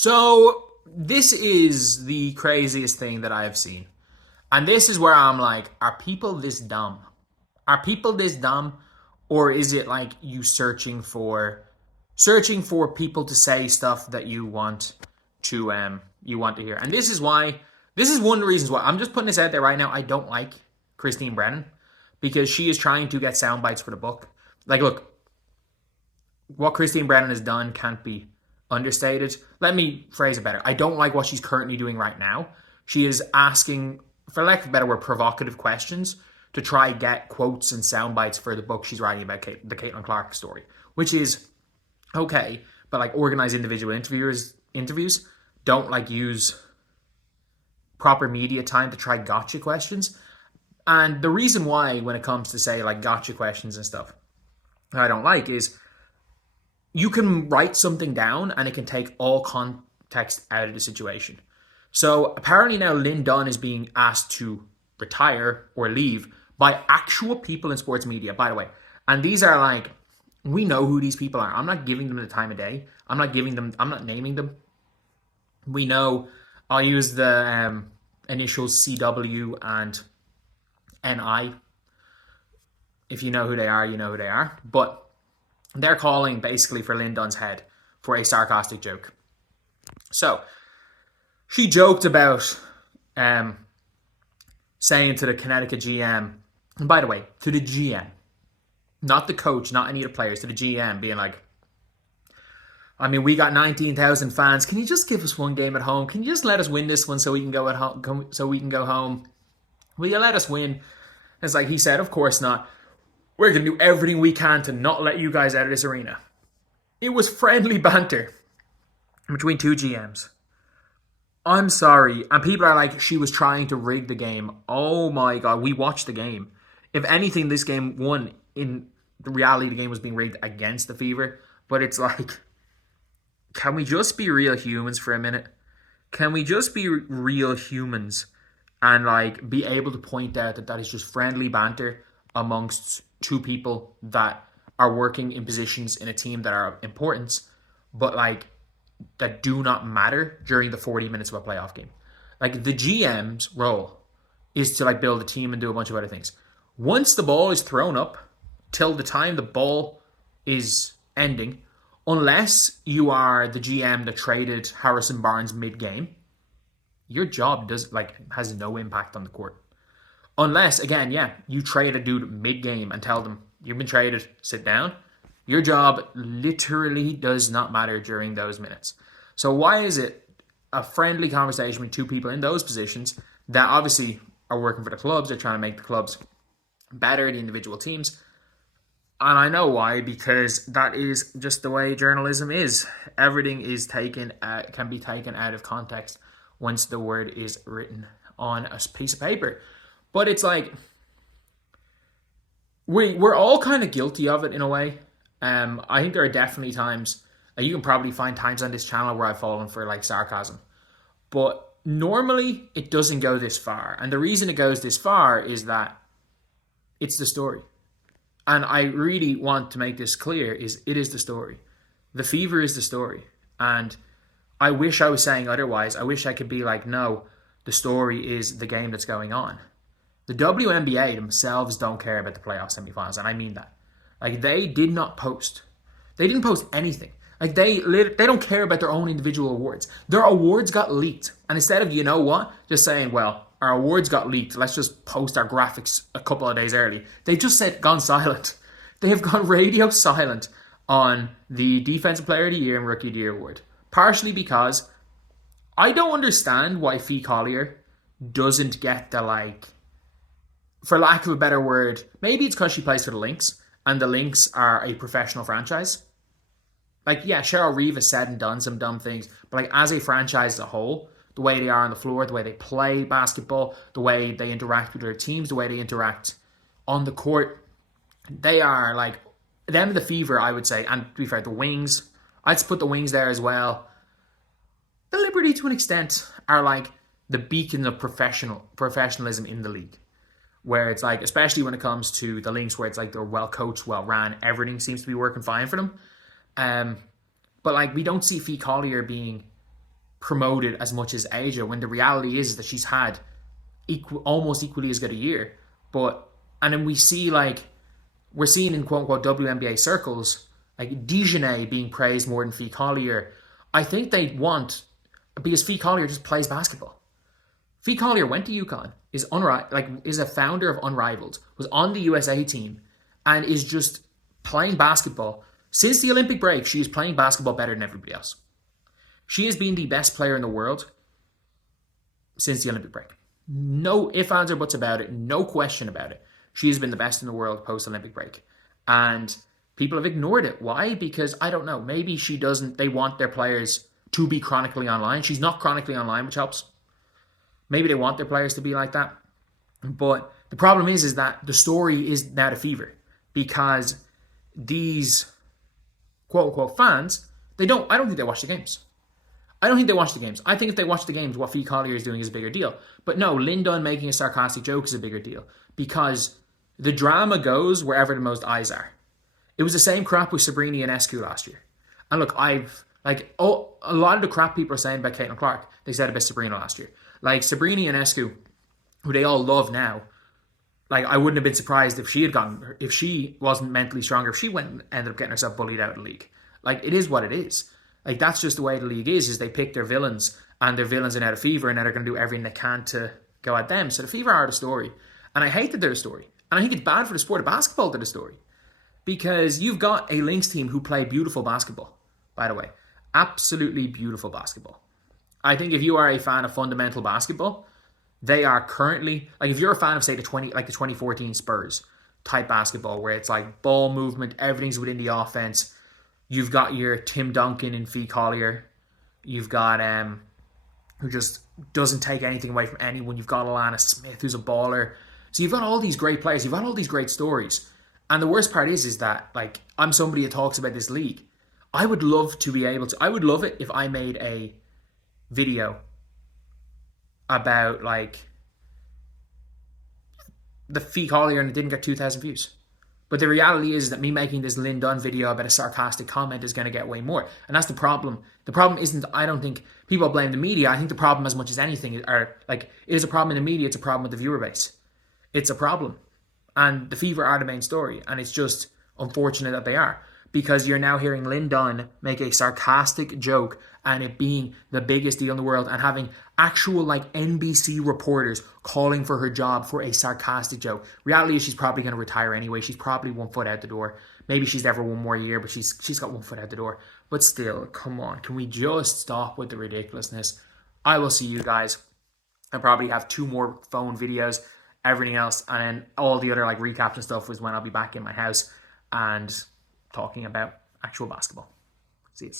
So this is the craziest thing that I have seen. And this is where I'm like, are people this dumb? Are people this dumb? Or is it like you searching for people to say stuff that you want to hear? And this is one of the reasons why I'm just putting this out there right now. I don't like Christine Brennan because she is trying to get sound bites for the book. Like, look, what Christine Brennan has done can't be understated. Let me phrase it better. I don't like what she's currently doing right now. She is asking, for lack of a better word, provocative questions to try get quotes and sound bites for the book she's writing about the Caitlin Clark story, which is okay, but like organize individual interviews. Don't like use proper media time to try gotcha questions. And the reason why, when it comes to say like gotcha questions and stuff, I don't like is you can write something down and it can take all context out of the situation. So apparently now Lin Dunn is being asked to retire or leave by actual people in sports media, by the way. And these are like, we know who these people are. I'm not giving them the time of day. I'm not naming them. We know, I'll use the initials CW and NI. If you know who they are, you know who they are. But they're calling basically for Lin Dunn's head for a sarcastic joke. So, she joked about saying to the Connecticut GM, and by the way, to the GM, not the coach, not any of the players, to the GM, being like, I mean, we got 19,000 fans. Can you just give us one game at home? Can you just let us win this one so we can go at home? So we can go home? Will you let us win? It's like he said, of course not. We're going to do everything we can to not let you guys out of this arena. It was friendly banter between two GMs. I'm sorry. And people are like, she was trying to rig the game. Oh my God, we watched the game. If anything, this game won. In the reality, the game was being rigged against the Fever. But it's like, can we just be real humans for a minute? Can we just be real humans and like be able to point out that that is just friendly banter amongst two people that are working in positions in a team that are of importance, but like that do not matter during the 40 minutes of a playoff game. Like the GM's role is to like build a team and do a bunch of other things. Once the ball is thrown up, till the time the ball is ending, unless you are the GM that traded Harrison Barnes mid-game, your job has no impact on the court. Unless, again, you trade a dude mid-game and tell them, you've been traded, sit down. Your job literally does not matter during those minutes. So why is it a friendly conversation with two people in those positions that obviously are working for the clubs, they're trying to make the clubs better, the individual teams? And I know why, because that is just the way journalism is. Everything can be taken out of context once the word is written on a piece of paper. But it's like, we're all kind of guilty of it in a way. I think there are definitely times, you can probably find times on this channel where I've fallen for like sarcasm. But normally it doesn't go this far. And the reason it goes this far is that it's the story. And I really want to make this clear, it is the story. The Fever is the story. And I wish I was saying otherwise. I wish I could be like, no, the story is the game that's going on. The WNBA themselves don't care about the playoff semifinals, and I mean that. Like, they did not post. They didn't post anything. Like, they don't care about their own individual awards. Their awards got leaked. And instead of, you know what, just saying, well, our awards got leaked, let's just post our graphics a couple of days early. They just gone silent. They have gone radio silent on the Defensive Player of the Year and Rookie of the Year award. Partially because I don't understand why Fee Collier doesn't get the, like, for lack of a better word, maybe it's because she plays for the Lynx, and the Lynx are a professional franchise. Like, yeah, Cheryl Reeve has said and done some dumb things, but like as a franchise as a whole, the way they are on the floor, the way they play basketball, the way they interact with their teams, the way they interact on the court, they are like, them and the Fever, I would say, and to be fair, the Wings, I'd put the Wings there as well. The Liberty, to an extent, are like the beacon of professionalism in the league. Where it's like, especially when it comes to the Lynx, where it's like they're well coached, well ran, everything seems to be working fine for them. But like, we don't see Fee Collier being promoted as much as Asia, when the reality is that she's had almost equally as good a year. And then we see, like, we're seeing in quote unquote WNBA circles, like Dijonay being praised more than Fee Collier. I think they want, because Fee Collier just plays basketball. Fee Collier went to UConn, is a founder of Unrivaled, was on the USA team, and is just playing basketball. Since the Olympic break, she is playing basketball better than everybody else. She has been the best player in the world since the Olympic break. No ifs, ands, or buts about it. No question about it. She has been the best in the world post-Olympic break. And people have ignored it. Why? Because, I don't know, maybe they want their players to be chronically online. She's not chronically online, which helps. Maybe they want their players to be like that. But the problem is that the story is now the fever. Because these quote-unquote fans, I don't think they watch the games. I don't think they watch the games. I think if they watch the games, what Fee Collier is doing is a bigger deal. But no, Lin Dunn making a sarcastic joke is a bigger deal. Because the drama goes wherever the most eyes are. It was the same crap with Sabrina Ionescu last year. And look, a lot of the crap people are saying about Caitlin Clark, they said about Sabrina last year. Like, Sabrina Ionescu, who they all love now, like, I wouldn't have been surprised if she wasn't mentally stronger, if she went and ended up getting herself bullied out of the league. Like, it is what it is. Like, that's just the way the league is they pick their villains, and their villains are now the Fever, and now they're going to do everything they can to go at them. So the Fever are the story. And I hate that they're the story. And I think it's bad for the sport of basketball they're the story. Because you've got a Lynx team who play beautiful basketball, by the way. Absolutely beautiful basketball. I think if you are a fan of fundamental basketball, they are currently, like, if you're a fan of, say, the 2014 Spurs type basketball, where it's like ball movement, everything's within the offense. You've got your Tim Duncan and Fee Collier. You've got who just doesn't take anything away from anyone. You've got Alana Smith, who's a baller. So you've got all these great players. You've got all these great stories. And the worst part is that, like, I'm somebody that talks about this league. I would love it if I made a video about, like, the Fee Collier and it didn't get 2,000 views. But the reality is that me making this Lin Dunn video about a sarcastic comment is going to get way more. And that's the problem. The problem isn't, I don't think people blame the media. I think the problem, as much as anything, it is a problem in the media. It's a problem with the viewer base. It's a problem. And the Fever are the main story. And it's just unfortunate that they are. Because you're now hearing Lin Dunn make a sarcastic joke and it being the biggest deal in the world, and having actual, like, NBC reporters calling for her job for a sarcastic joke. Reality is she's probably going to retire anyway. She's probably 1 foot out the door. Maybe she's there for one more year, but she's got 1 foot out the door. But still, come on. Can we just stop with the ridiculousness? I will see you guys. I'll probably have 2 more phone videos, everything else, and then all the other, like, recaps and stuff is when I'll be back in my house and talking about actual basketball. See you.